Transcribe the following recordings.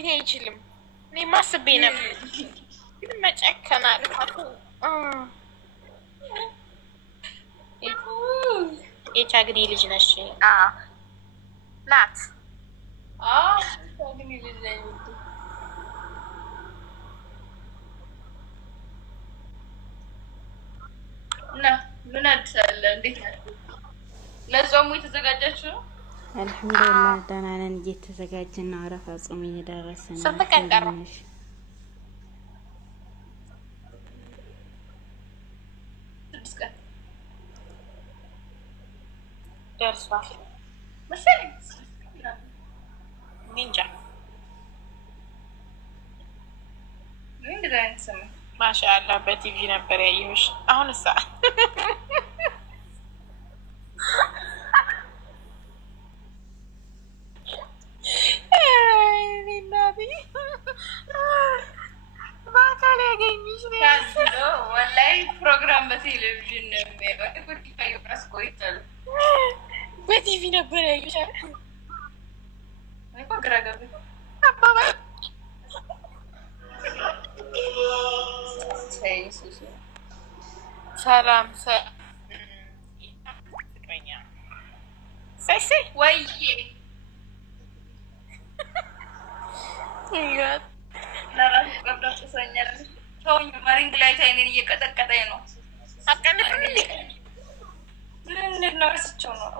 እንዴት አይችልም? እኔ ማስቤ ነበር ግን መጨከና ልፋቱ የቻግኒ ልጅ ነሽ ናት። ቻግኒ ልጅ ነኝ። እና ምን አዲስ አለ? እንዴት ናችሁ? ለጾሙ የተዘጋጃችሁ ነው? አልሐምዱሊላህ ደህና ነን። እየተዘጋጀን ነው። አረፋ ጾም እየደረሰ ነው። ስንት ቀን ቀረ? ስድስት ቀን ደርሷል መሰለኝ። እንጃ እንግዲህ አይተሰማ ማሻአላህ በቲቪ ነበር ያየሁሽ። አሁንሳ በአካል ያገኝሽ ነው። ወላሂ ፕሮግራም በቴሌቪዥን ነው የሚያየው። ጉዲፋይ ራስኮ ይታሉ በቲቪ ነበር ያየሁሽ። እኮ ግራ ገባኝ። አባባል ሰላም ፍቅረኛ ሳይሰይ ወይ ለራሱ ቀብዳ ተሰኛል። ተውኝ። ማሪንግ ላይ ታይኔን እየቀጠቀጠኝ ነው። አቀንጥልኝ ምንድን ነው ረስቸው ነው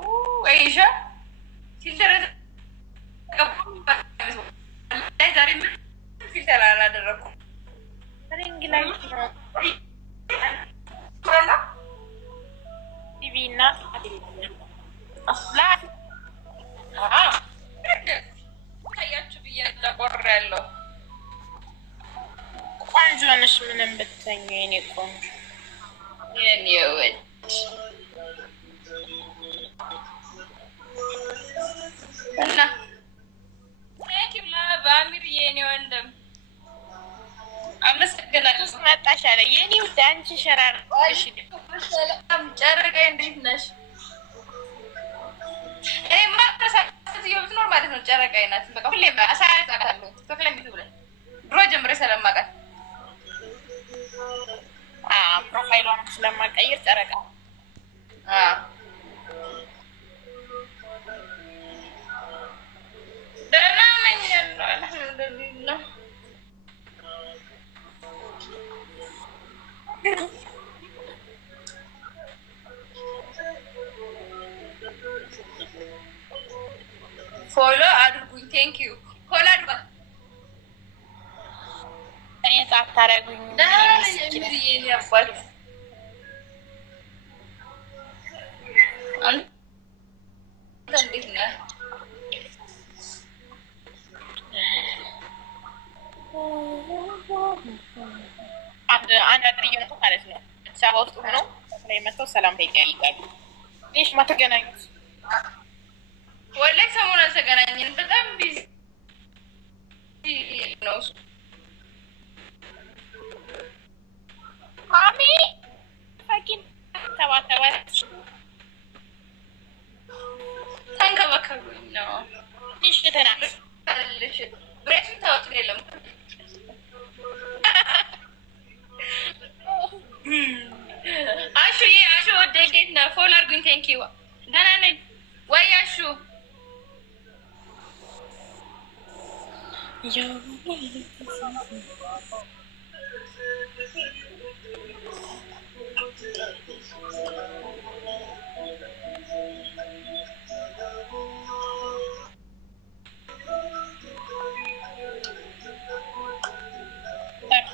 አይሻ ፊልተር ላይ ዛሬ ምን ፊልተር አላደረኩም። ሪንግ ላይ ቲቪ እና ታያችሁ ብዬ ተቆር ያለው ቆንጆ ነሽ። ምንም ብትተኙ የኔ ቆንጆ የኔ ወድ እና ታኪብላ በአሚር የኔ ወንድም አመሰግናለሁ። መጣሽ አለ የኔ ውድ አንቺ ሸራር እሺ ሰላም ጨረቃ እንዴት ነሽ? እኔማ ተሳስተው ብትኖር ማለት ነው ጨረቃ ናት። በቃ ሁሌም አሳያታለሁ። ተክለሚቱ ብለን ድሮ ጀምሬ ስለማውቃት ፕሮፋይሏን ስለማቀይር ጨረቃ ደህና ነኝ ያለው አልሐምዱሊላህ። ፎሎ አድርጉኝ። ቴንክ ዩ ፎሎ አድርጉኝ። እኔ ታታረጉኝ የሚል ያባል አንተ እንዴት ነህ? አንድ አድርየው ማለት ነው። አዲስ አበባ ውስጥ ሆነው ላይ መጥተው ሰላም ይጠይቃሉ። እሺ ማተገናኙት ወላሂ ሰሞኑን አልተገናኘንም። በጣም ቢዚ ነው። ማሚ ፈኪን ተባተባች ተንከባከቡኝ ነው። እሺ ተናለሽ ብሬሽን ታውጥ የለም አሹዬ አሹ ወደ እንዴት ነህ? ፎሎ አድርጉኝ። ቴንክ ዩ ደህና ነኝ ወይ አሹ?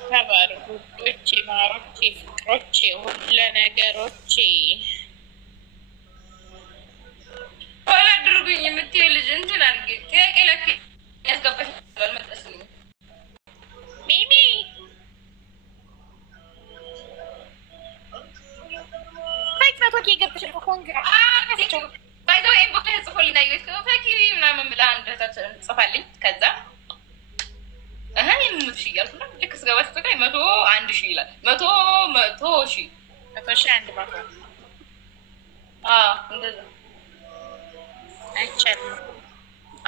ተባሩ ጉዶቼ፣ ማሮቼ፣ ፍቅሮቼ፣ ሁሉ ነገሮቼ ፎሎ አድርጉኝ። የምትይው ልጅ እንትን አድርጌ ጥያቄ ለክ ያስገባሽ አልመጣሽልኝም። ሚሚ ባይት መቶኪ የገብሽ ኮንግራ ባይዘው ኢንቦክስ ጽፎልኝ አየሁት። ፈኪ ምናምን ብላ አንድ እህታችን ጽፋልኝ ከዛ የምት ሺህ እያልኩ ነው። ልክ ስገባ ስትወጣ 101 ሺህ ይላል። 100 ሺህ አንድ ባታ እንደዛ አይቻልም።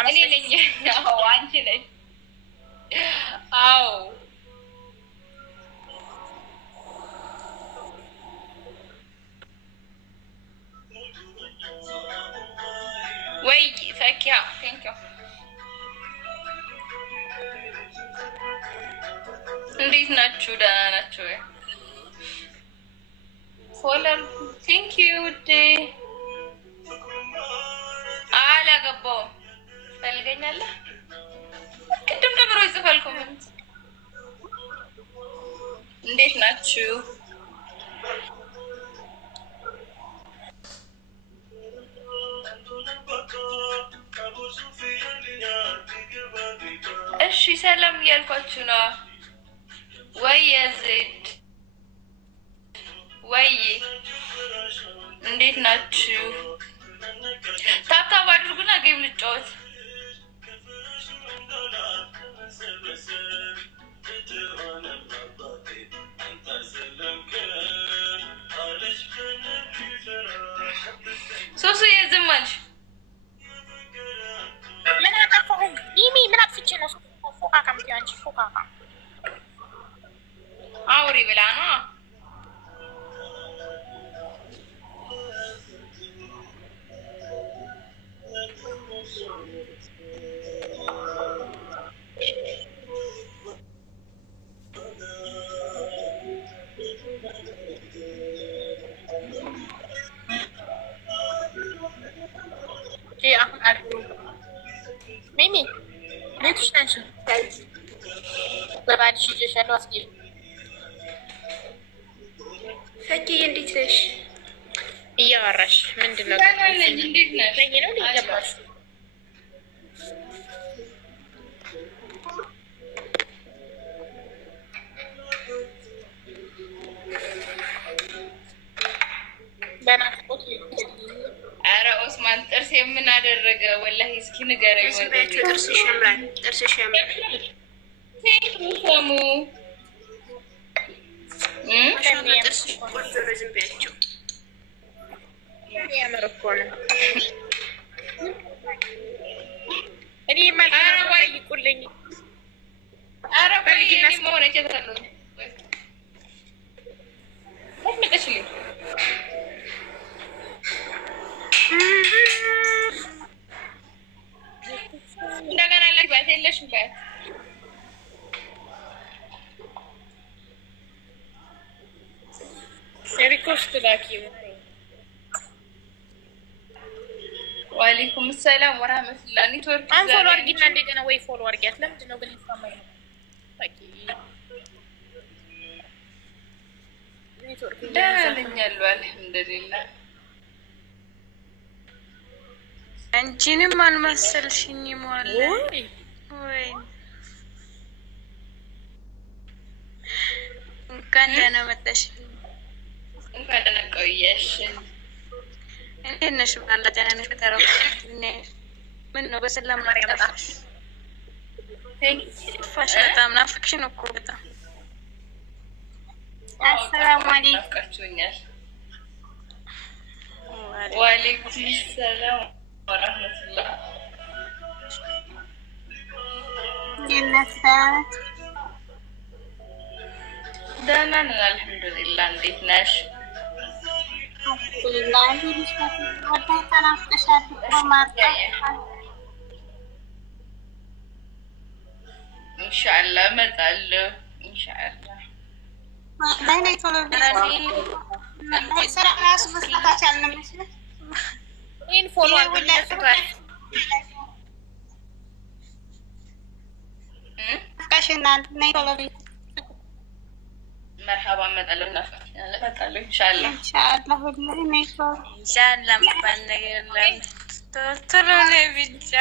እኔ ነኝ። ያው አንቺ ነኝ። አዎ ወይ ፈኪያ ቴንኪው እንዴት ናችሁ? ደህና ናችሁ ወይ? ፎሎው ቴንኪው ዴ አላገባውም ፈልገኛለህ ቅድም ደብሮ ይጽፋል ኮሜንት እንዴት ናችሁ? እሺ ሰላም እያልኳችሁ ነው። ወይ የዜድ ወይ እንዴት ናችሁ? ታብታብ አድርጉና ጌም ልጫወት። ሶሱ የዝማልሽ ምን አጠፋሁ? ይሚ ምን አጥፍቼ ነው? ፎካካ ምትይ አንቺ ፎካካ አውሪ ብላ ነው። አሁን አሉ ሚሚ ቤትሽ ነሽ? በባልሽ ይዤሻለሁ አስጌ ፈኪ እንዴት ነሽ? እያወራሽ ምንድን ነው? እንዴት ነሽ? ለኝ ነው ሊገባሽ በናፍቆት ኧረ ኦስማን ጥርስ የምን አደረገ? ወላሂ እስኪ ንገረኝ። ወላሂ ጥርስሽ ያምራል፣ ጥርስሽ ያምራል። ሰሙ ጥርስሽ ቆንጆ ነው። ዝም በያቸው ያምር እኮ ነው። እኔ ማለት ይቁልኝ። ኧረ ቆይ እኔ መሆን እችላለሁ። መጥመጥሽልኝ እንደገና ለግባት የለሽም ባት ሪኮስት ላኪ። ወአለይኩም ሰላም ወራህመቱላህ። ኔትወርክ አንፎሎ አድርጊና እንደገና ወይ ፎሎ አድርጊያት። ለምንድን ነው ግን ይሰማኝ? ታቂ ኔትወርክ ደህናኛለሁ አልሐምዱሊላህ። አንቺንም አልመሰልሽኝም ወላሂ። ወይ እንኳን ደህና መጣሽ። እንኳን ደህና ቆየሽ። እንዴት ነሽ? ባላ ደህና ነሽ? በተረፈ ምን ነው በሰላም ማርያምሽ? ፋሽ በጣም ናፍቅሽን እኮ በጣም። አሰላሙ አለይኩም ናፍቃችሁኛል። ወአለይኩም ሰላም ወራህመቱላህ። ደህና ነን አልሐምዱሊላህ። እንዴት ነሽ? ኢንሻአላህ እመጣለሁ ኢንሻአላህ። ይህን ፎሎ አድርጊ። መርሐባ እመጣለሁ። እመጣለሁ ኢንሻአላህ ኢንሻአላህ የሚባል ነገር የለም። ቶሎ ነይ ብቻ።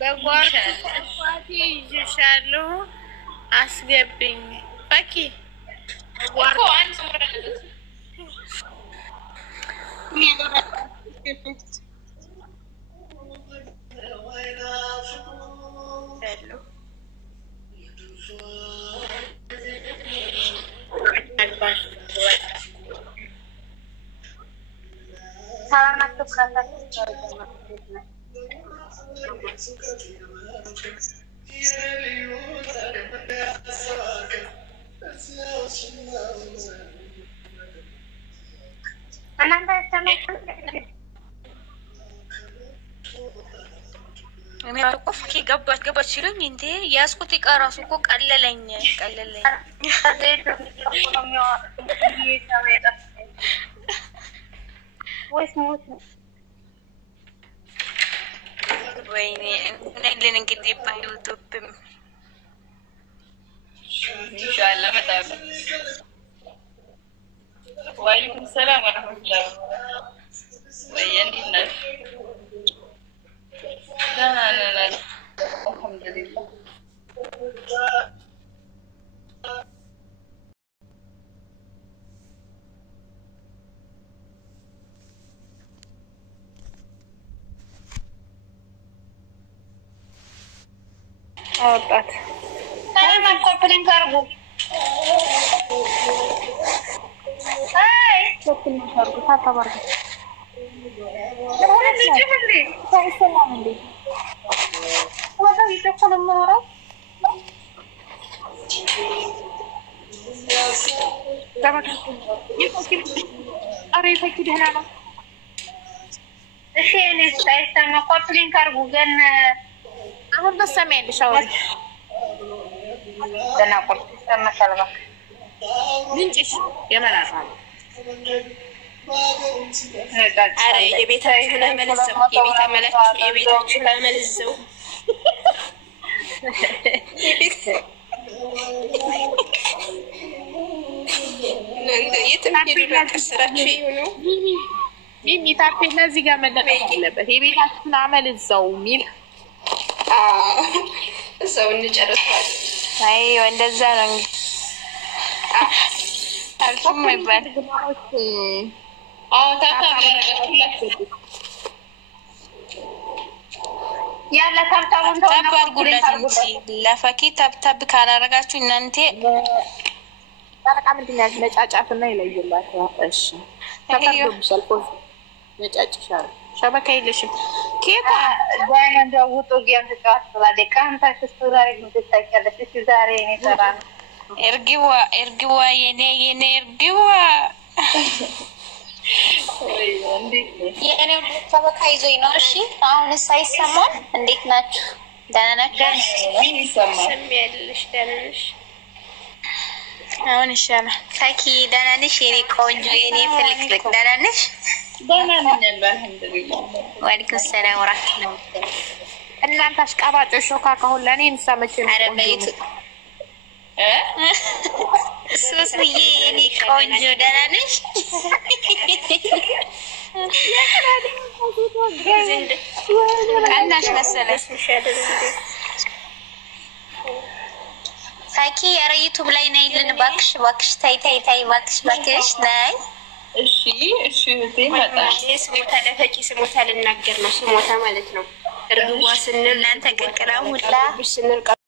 በጓርፋቲ ይዤሻለሁ አስገብኝ። ፈኪ እኮ አንድ ሰሞኑን አለበት እኔ አልቆፍ ገባች ሲሉኝ እንዴ ያስኩት ይቀራሱ እኮ ቀለለኝ ወይኔ እኔ እንግዲህ በዩቲዩብ ኢንሻአላህ መጣለ ወአለይኩም ሰላም ወራህመቱላህ ወየንዲና لا الحمد لله አውጣት ሰላም ኮምፕሊን ካርጉ አይ ኮምፕሊን ካርጉ ታታባርኩ አሁን በሰማይልሽ አውሪ ተናቆል ተመሰለባ ምንጭሽ የመላጣ አረ የቤታችሁን አመልዘው የቤታችሁን አመልዘው ስራችሁ ይሁኑ ሚሚ ታፔላ እዚህ ጋር መለጠፍ አለበት የቤታችሁን አመልዘው ሚል እዛው እንጨርሳለን አይ እንደዛ ነው አልኩም ይባል ያለ ታብታቡን ታባርጉለት እንጂ ለፈኪ ታብታብ ካላረጋችሁ እናንተ ታረቃ ምንድነው ያስመጫጫትና ይለይላችሁ እሺ ተቀበሉሻል ፎቶ መጫጭሻል ሸበካ የለሽም ኬታ ዛሬ እንደውጡ ጌም ተጫውተዋል ካንታ ተስተራሪ ምትታከለሽ ዛሬ እኔ ተራን እርግዋ የኔ እርግዋ የኔው ተበካ ይዞኝ ነው እሺ አሁንስ አይሰማም እንዴት ናችሁ ደህና ናችሁ ሰሚያለሽ ደህና ነሽ አሁን ይሻላል ታኪ ደህና ነሽ የኔ ቆንጆ የኔ ፍልቅልቅ ደህና ነሽ ደህና ነኝ አልሐምዱሊላህ ወአለይኩም ሰላም ወራህመቱላህ እናንተ አሽቃባጮች ሾካካ ሁሉ እኔ እንሰመች ነው አረበይቱ ሱስዬ የኔ ቆንጆ ደህና ነሽ ካናሽ መሰለሽ ታኪ ኧረ ዩቲዩብ ላይ ነይልን እባክሽ ታይ እባክሽ ነይ እሺ እቴ ስሞታ ለፈቂ ስሞታ ልናገር ነው ስሞታ ማለት ነው እርግዋ ስንል እናንተ ቅቅላ ሁላ ስንል